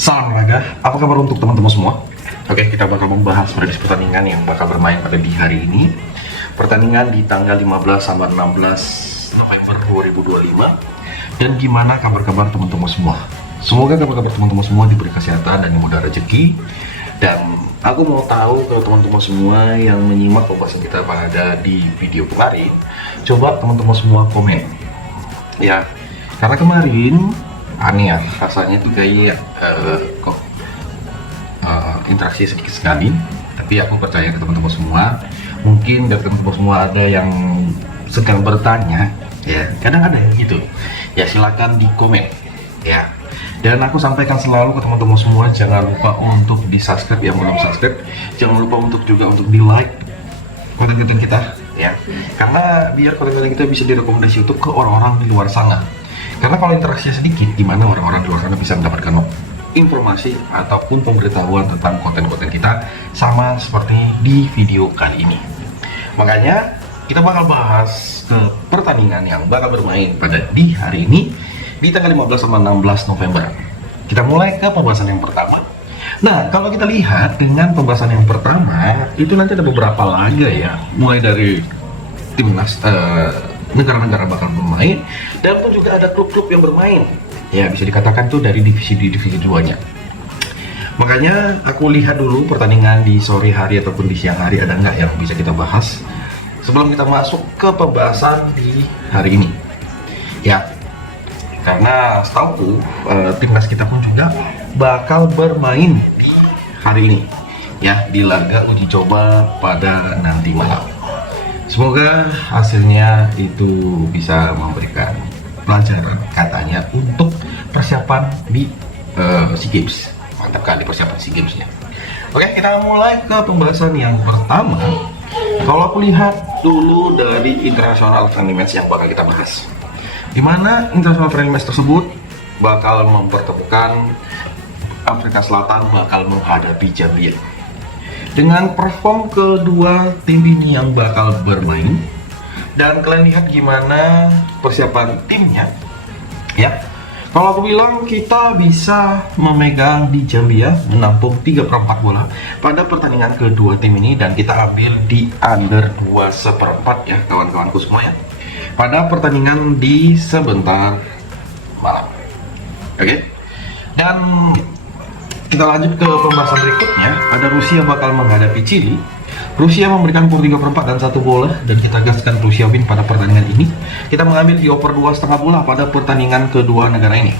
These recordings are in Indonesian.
Salam olahraga, apa kabar untuk teman-teman semua? Oke, kita bakal membahas prediksi pertandingan yang bakal bermain pada di hari ini. Pertandingan di tanggal 15 sampai 16 November 2025. Dan gimana kabar-kabar teman-teman semua? Semoga kabar-kabar teman-teman semua diberi kesehatan dan dimudahkan rezeki. Dan aku mau tahu ke teman-teman semua yang menyimak pembahasan kita pada di video kemarin, coba teman-teman semua komen. Ya, karena kemarin aneh ya, rasanya itu kayak interaksi sedikit sekali, tapi aku percaya ke teman-teman semua, mungkin dari teman-teman semua ada yang sedang bertanya ya, kadang ada yang gitu ya, silakan di komen ya. Dan aku sampaikan selalu ke teman-teman semua, jangan lupa untuk di subscribe yang belum subscribe, jangan lupa untuk juga untuk di like konten-konten kita ya, karena biar konten-konten kita bisa direkomendasi untuk ke orang-orang di luar sana. Karena kalau interaksi sedikit, gimana orang-orang di luar sana bisa mendapatkan informasi ataupun pemberitahuan tentang konten-konten kita, sama seperti di video kali ini. Makanya kita bakal bahas ke pertandingan yang bakal bermain pada di hari ini di tanggal 15 sampai 16 November. Kita mulai ke pembahasan yang pertama. Nah, kalau kita lihat dengan pembahasan yang pertama, itu nanti ada beberapa laga ya, mulai dari timnas negara-negara bakal bermain, dan pun juga ada klub-klub yang bermain ya, bisa dikatakan tuh dari divisi 2-nya. Makanya aku lihat dulu pertandingan di sore hari ataupun di siang hari ada nggak yang bisa kita bahas sebelum kita masuk ke pembahasan di hari ini ya. Karena setahu timnas kita pun juga bakal bermain di hari ini ya, di laga uji coba pada nanti malam. Semoga hasilnya itu bisa memberikan pelajaran katanya untuk persiapan di SEA Games. Mantap kali persiapan SEA Games-nya. Oke, kita mulai ke pembahasan yang pertama. Kalau aku lihat dulu dari international friendly match yang bakal kita bahas, dimana international friendly match tersebut bakal mempertemukan Afrika Selatan bakal menghadapi Zambia. Dengan perform kedua tim ini yang bakal bermain, dan kalian lihat gimana persiapan timnya ya. Kalau aku bilang kita bisa memegang di Zambia, menampung 3/4 bola pada pertandingan kedua tim ini, dan kita ambil di under 2/4 ya kawan-kawanku semua ya, pada pertandingan di sebentar malam. Oke, dan kita lanjut ke pembahasan berikutnya. Ada Rusia bakal menghadapi Chili. Rusia memberikan skor 3/4 dan 1 bola, dan kita gaskan Rusia win pada pertandingan ini. Kita mengambil di over 2,5 bola pada pertandingan kedua negara ini.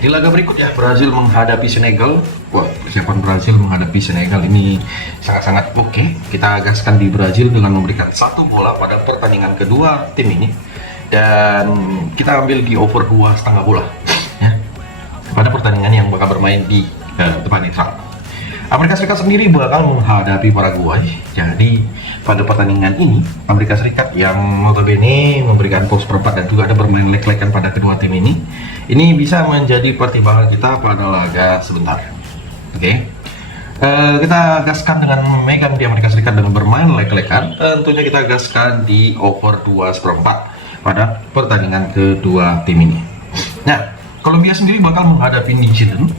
Di laga berikutnya Brazil menghadapi Senegal. Wah, persiapan Brazil menghadapi Senegal ini sangat-sangat oke. Kita gaskan di Brazil dengan memberikan 1 bola pada pertandingan kedua tim ini, dan kita ambil di over 2,5 bola ya, pada pertandingan yang bakal bermain di depan netral. Amerika Serikat sendiri bakal menghadapi Paraguay. Jadi pada pertandingan ini Amerika Serikat yang notabene memberikan pos perempat dan juga ada bermain leg-legan pada kedua tim ini bisa menjadi pertimbangan kita pada laga sebentar. Oke. Kita gaskan dengan memegang di Amerika Serikat dengan bermain leg-legan. Tentunya kita gaskan di over 2/4 pada pertandingan kedua tim ini. Nah, Kolombia sendiri bakal menghadapi New Zealand.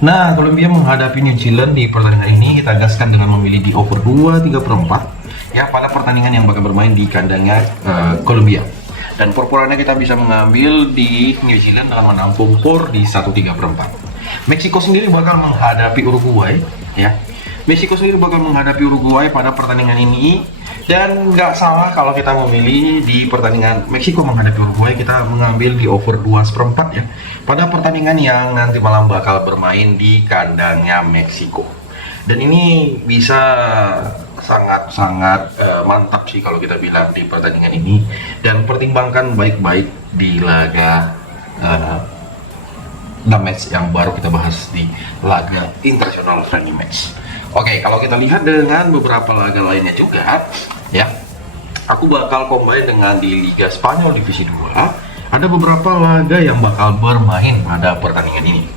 Nah, Kolombia menghadapi New Zealand di pertandingan ini kita gaskan dengan memilih di over 2/3/4 ya pada pertandingan yang bakal bermain di kandangnya Kolombia. Dan porannya kita bisa mengambil di New Zealand dengan menampung por di 1/3/4. Meksiko sendiri bakal menghadapi Uruguay ya. Meksiko sendiri bakal menghadapi Uruguay pada pertandingan ini, dan nggak salah kalau kita memilih di pertandingan Meksiko menghadapi Uruguay, kita mengambil di over 2/4 ya pada pertandingan yang nanti malam bakal bermain di kandangnya Meksiko. Dan ini bisa sangat-sangat mantap sih kalau kita bilang di pertandingan ini, dan pertimbangkan baik-baik di laga match yang baru kita bahas di laga international friendly match. Oke, kalau kita lihat dengan beberapa laga lainnya juga ya, aku bakal combine dengan di Liga Spanyol Divisi 2. Ada beberapa laga yang bakal bermain pada pertandingan ini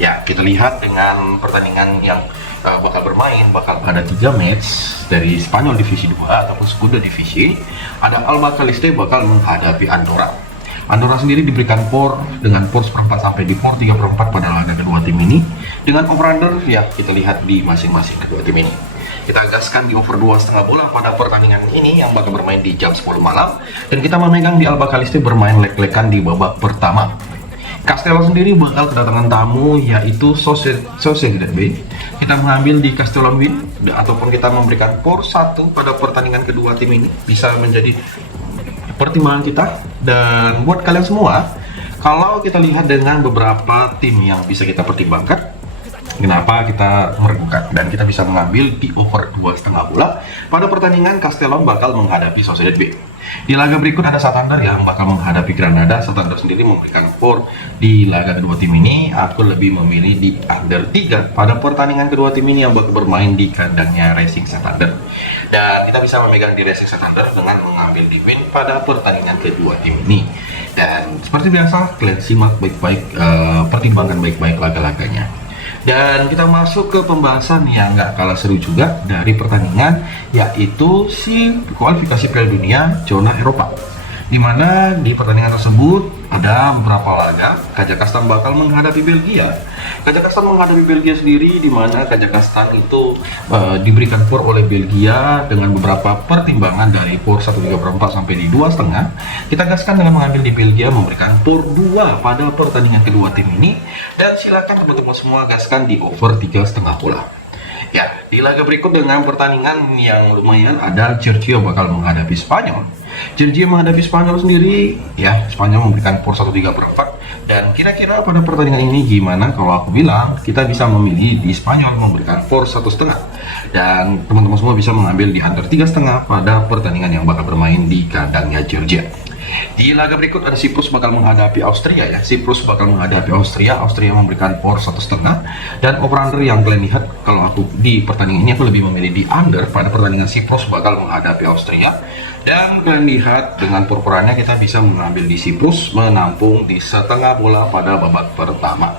ya. Kita lihat dengan pertandingan yang bakal bermain, bakal ada 3 match dari Spanyol Divisi 2 ataupun Segunda Divisi. Ada Alba Caliste bakal menghadapi Andorra. Andorra sendiri diberikan por dengan por seperempat sampai di por 3/4 pada laga kedua tim ini, Dengan over-under ya kita lihat di masing-masing kedua tim ini. Kita gaskan di over 2,5 bola pada pertandingan ini yang bakal bermain di jam 10 malam. Dan kita memegang di Alba Calisto bermain leg-legan di babak pertama. Castello sendiri bakal kedatangan tamu yaitu Sociedad B. Kita mengambil di Castellon win ataupun kita memberikan por 1 pada pertandingan kedua tim ini bisa menjadi pertimbangan kita. Dan buat kalian semua, kalau kita lihat dengan beberapa tim yang bisa kita pertimbangkan, kenapa kita meragukan dan kita bisa mengambil di over 2,5 bola pada pertandingan Castellon bakal menghadapi Sociedad B. Di laga berikut ada Santander yang bakal menghadapi Granada. Santander sendiri memberikan for di laga kedua tim ini. Aku lebih memilih di under 3 pada pertandingan kedua tim ini yang bakal bermain di kandangnya Racing Santander. Dan kita bisa memegang di Racing Santander dengan mengambil di win pada pertandingan kedua tim ini. Dan seperti biasa, kalian simak baik-baik, pertimbangkan baik-baik laga-laganya. Dan kita masuk ke pembahasan yang nggak kalah seru juga dari pertandingan, yaitu si kualifikasi Piala Dunia zona Eropa, di mana di pertandingan tersebut ada beberapa laga. Kazakhstan bakal menghadapi Belgia. Kazakhstan menghadapi Belgia sendiri, di mana Kazakhstan itu diberikan por oleh Belgia dengan beberapa pertimbangan dari por 1,34 sampai di 2,5. Kita gaskan dengan mengambil di Belgia memberikan por 2 pada pertandingan kedua tim ini. Dan silakan teman-teman semua gaskan di over 3,5 bola. Ya, di laga berikut dengan pertandingan yang lumayan ada Georgia bakal menghadapi Spanyol. Georgia menghadapi Spanyol sendiri, ya Spanyol memberikan por 1,34. Dan kira-kira pada pertandingan ini gimana? Kalau aku bilang kita bisa memilih di Spanyol memberikan por 1,5. Dan teman-teman semua bisa mengambil di under 3,5 pada pertandingan yang bakal bermain di kandangnya Georgia. Di laga berikut ada Siprus bakal menghadapi Austria ya. Siprus bakal menghadapi Austria. Austria memberikan por 1,5 dan over-under yang kalian lihat, kalau aku di pertandingan ini aku lebih memilih di under pada pertandingan Siprus bakal menghadapi Austria. Dan kalian lihat dengan por-porannya kita bisa mengambil di Siprus menampung di setengah bola pada babak pertama.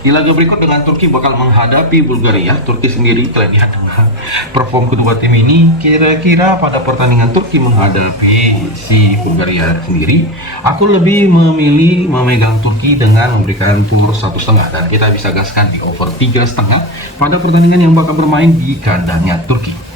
Di laga berikut dengan Turki bakal menghadapi Bulgaria. Turki sendiri kalian lihat dengan perform kedua tim ini, kira-kira pada pertandingan Turki menghadapi si Bulgaria sendiri, aku lebih memilih memegang Turki dengan memberikan por 1,5. Dan kita bisa gaskan di over 3,5 pada pertandingan yang bakal bermain di kandangnya Turki.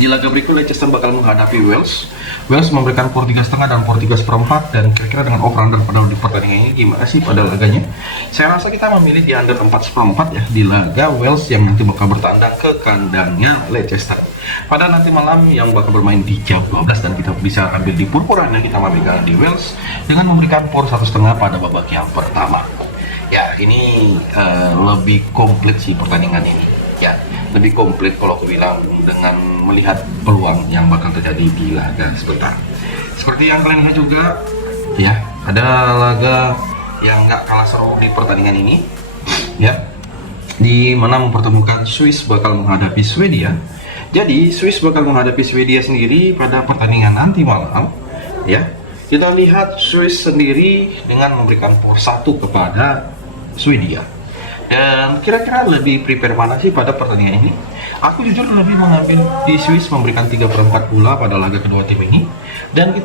Di laga berikut Leicester bakal menghadapi Wales. Wales memberikan por 3,5 dan por 3/4. Dan kira-kira dengan over-under pada di pertandingan ini gimana sih pada laganya? Saya rasa kita memilih di under 4/4 ya di laga Wales yang nanti bakal bertandang ke kandangnya Leicester pada nanti malam yang bakal bermain di jam 12. Dan kita bisa ambil di purpurannya, kita memberikan di Wales dengan memberikan por 1,5 pada babak yang pertama. Ya, ini lebih komplit sih pertandingan ini. Ya, lebih komplit kalau aku bilang dengan melihat peluang yang bakal terjadi di laga sebentar. Seperti yang kalian lihat juga, ya ada laga yang nggak kalah seru di pertandingan ini, ya, di mana mempertemukan Swiss bakal menghadapi Swedia. Jadi Swiss bakal menghadapi Swedia sendiri pada pertandingan nanti malam, ya. Kita lihat Swiss sendiri dengan memberikan por 1 kepada Swedia. Dan kira-kira lebih prepare mana sih pada pertandingan ini? Aku jujur lebih mengambil di Swiss memberikan 3/4 bola pada laga kedua tim ini. Dan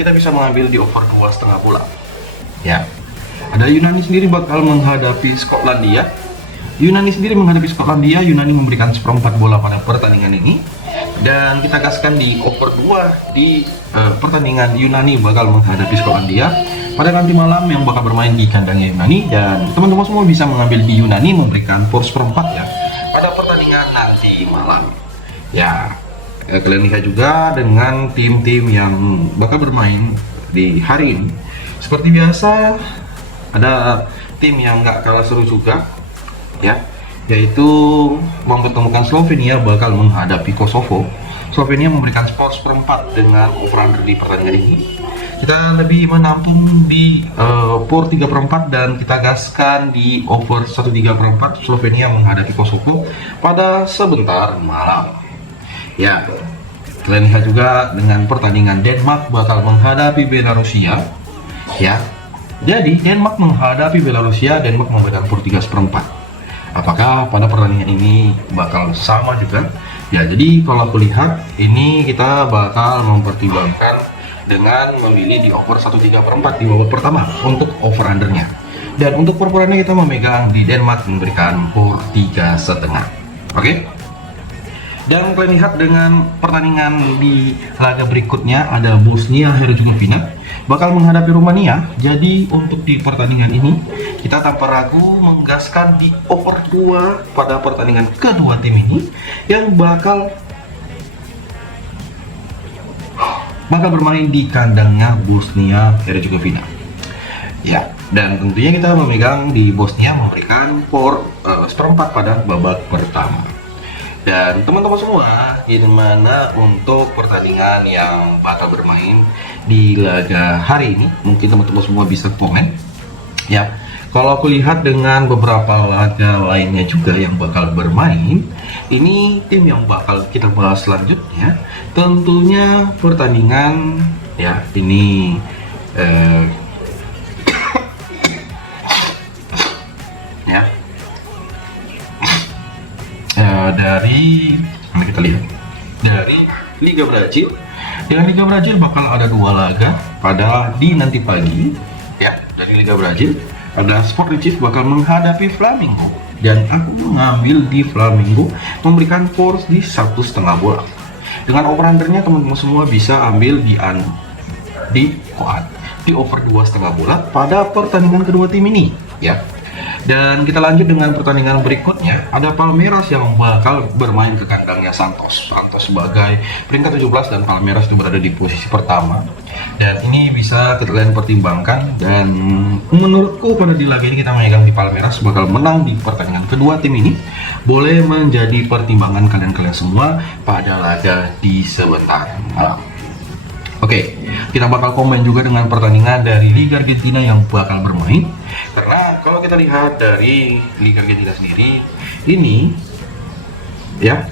kita bisa mengambil di over 2,5 bola. Ya, ada Yunani sendiri bakal menghadapi Skotlandia. Yunani sendiri menghadapi Skotlandia. Yunani memberikan 1/4 bola pada pertandingan ini. Dan kita gaskan di over 2 di pertandingan Yunani bakal menghadapi Skotlandia pada nanti malam yang bakal bermain di kandangnya Yunani. Dan teman-teman semua bisa mengambil di Yunani memberikan por 1/4 ya pada pertandingan nanti malam. Ya, kalian lihat juga dengan tim-tim yang bakal bermain di hari ini. Seperti biasa ada tim yang nggak kalah seru juga ya, yaitu mempertemukan Slovenia bakal menghadapi Kosovo. Slovenia memberikan skor 1/4 dengan over-under di pertandingan ini. Kita lebih menampung di por 3/4 dan kita gaskan di over 1/3 Slovenia menghadapi Kosovo pada sebentar malam. Ya, kalian lihat juga dengan pertandingan Denmark bakal menghadapi Belarusia. Ya, jadi Denmark menghadapi Belarusia, Denmark memberikan por 3/4. Apakah pada pertandingan ini bakal sama juga? Ya, jadi kalau aku lihat ini kita bakal mempertimbangkan dengan memilih di over 1/3 di babak pertama untuk over undernya. Dan untuk perporannya kita memegang di Denmark memberikan POR 3,5. Oke. Dan kalian lihat dengan pertandingan di laga berikutnya ada Bosnia Herzegovina bakal menghadapi Rumania. Jadi untuk di pertandingan ini kita tanpa ragu menggaskan di over 2 pada pertandingan kedua tim ini yang bakal bermain di kandangnya Bosnia Herzegovina. Ya, dan tentunya kita memegang di Bosnia memberikan POR seperempat pada babak pertama. Dan teman-teman semua, gimana untuk pertandingan yang bakal bermain di laga hari ini? Mungkin teman-teman semua bisa komen. Ya, kalau aku lihat dengan beberapa laga lainnya juga yang bakal bermain, ini tim yang bakal kita bahas selanjutnya. Tentunya pertandingan ya ini ya. Dari mana kita lihat dari Liga Brazil. Dengan Liga Brazil bakal ada 2 laga pada di nanti pagi ya. Dari Liga Brazil ada Sport Recife bakal menghadapi Flamengo dan aku mengambil di Flamengo memberikan POR di 1,5 bola. Dengan over-undernya teman-teman semua bisa ambil di over 2,5 bola pada pertandingan kedua tim ini ya. Dan kita lanjut dengan pertandingan berikutnya. Ada Palmeiras yang bakal bermain ke kandangnya Santos sebagai peringkat 17 dan Palmeiras itu berada di posisi pertama. Dan ini bisa kalian pertimbangkan, dan menurutku pada di laga ini kita memegang di Palmeiras bakal menang di pertandingan kedua tim ini. Boleh menjadi pertimbangan kalian semua pada laga di sebentar malam. Oke, kita bakal komen juga dengan pertandingan dari Liga Argentina yang bakal bermain. Karena kalau kita lihat dari Liga Argentina sendiri, ini ya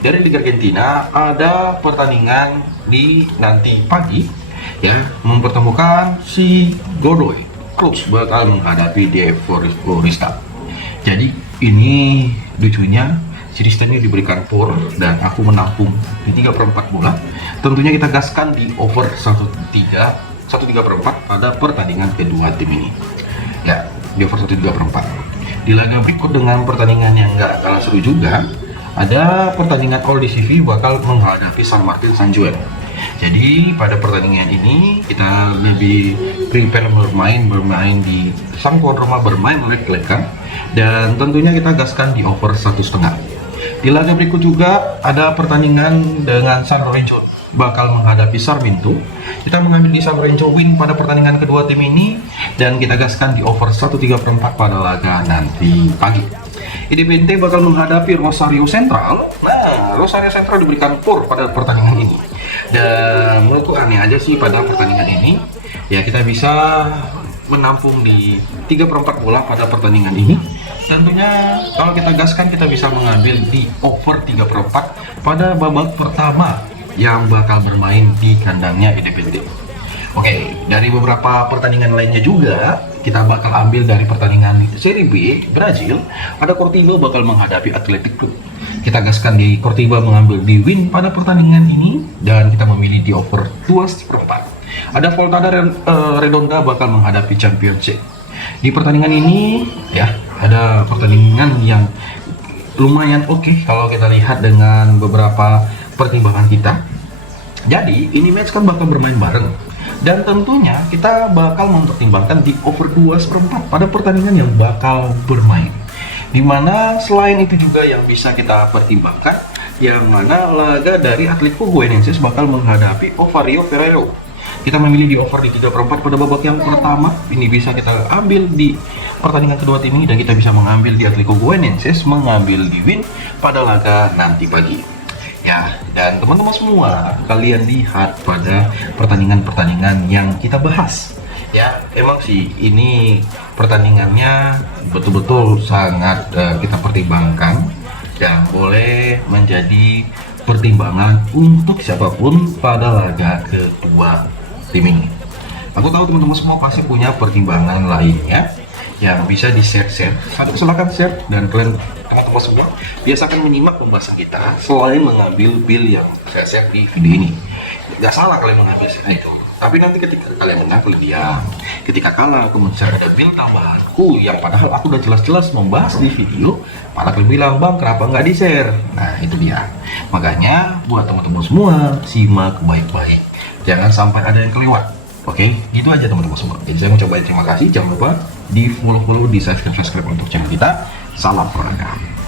dari Liga Argentina ada pertandingan di nanti pagi ya, mempertemukan si Godoy Cruz bakal menghadapi Deportivo Floresta. Jadi ini lucunya si Kristen diberikan POR dan aku menampung di 3/4 bola. Tentunya kita gaskan di over 1,3/4 pada pertandingan kedua tim ini. Ya, di over 1,3/4. Di laga berikut dengan pertandingan yang nggak kalah seru juga, ada pertandingan Aldosivi bakal menghadapi San Martin San Juan. Jadi pada pertandingan ini kita lebih prepare bermain di Sangkudroma, bermain Lek-Lekan, dan tentunya kita gaskan di over 1,5. Di laga berikut juga ada pertandingan dengan San Lorenzo bakal menghadapi Sarmiento. Kita mengambil di San Lorenzo win pada pertandingan kedua tim ini dan kita gaskan di over 1,3/4 pada laga nanti pagi. Independiente bakal menghadapi Rosario Central. Nah, Rosario Central diberikan POR pada pertandingan ini. Dan menurutku aneh aja sih pada pertandingan ini. Ya, kita bisa menampung di 3/4 bola pada pertandingan ini. Tentunya kalau kita gaskan kita bisa mengambil di over 3/4 pada babak pertama yang bakal bermain di kandangnya Independiente. Oke, dari beberapa pertandingan lainnya juga kita bakal ambil dari pertandingan Serie B Brazil. Ada Coritiba bakal menghadapi Athletic Club. Kita gaskan di Coritiba mengambil di win pada pertandingan ini dan kita memilih di over 2/4. Ada Volta Redonda bakal menghadapi Championship. Di pertandingan ini ya ada pertandingan yang lumayan oke kalau kita lihat dengan beberapa pertimbangan kita. Jadi ini match kan bakal bermain bareng dan tentunya kita bakal mempertimbangkan di over 2/4 pada pertandingan yang bakal bermain. Dimana selain itu juga yang bisa kita pertimbangkan, yang mana laga dari Atletico Goianiense bakal menghadapi Ovario Ferreiro. Kita memilih di over di 3/4 pada babak yang pertama. Ini bisa kita ambil di pertandingan kedua tim ini dan kita bisa mengambil di Atletico Goianiense mengambil di win pada laga nanti pagi. Ya, dan teman-teman semua, kalian lihat pada pertandingan-pertandingan yang kita bahas. Ya, emang sih ini pertandingannya betul-betul sangat kita pertimbangkan dan boleh menjadi pertimbangan untuk siapapun pada laga kedua tim ini. Aku tahu teman-teman semua pasti punya pertimbangan lainnya yang bisa di-share. Silakan share, dan kalian teman-teman semua biasakan menyimak pembahasan kita selain mengambil pil yang saya share di video ini. Gak salah kalian mengambil itu, Tapi nanti ketika kalian menang, kalian diam. Ketika kalah, aku mencari ada build tambahanku yang padahal aku udah jelas-jelas membahas di video, malah kalian bilang, bang kenapa nggak di-share? Nah itu dia. Makanya buat teman-teman semua, simak baik-baik. Jangan sampai ada yang kelewat. Oke, gitu aja teman-teman semua. Jadi saya mau coba terima kasih. Jangan lupa di follow, di subscribe untuk channel kita. Salam olahraga.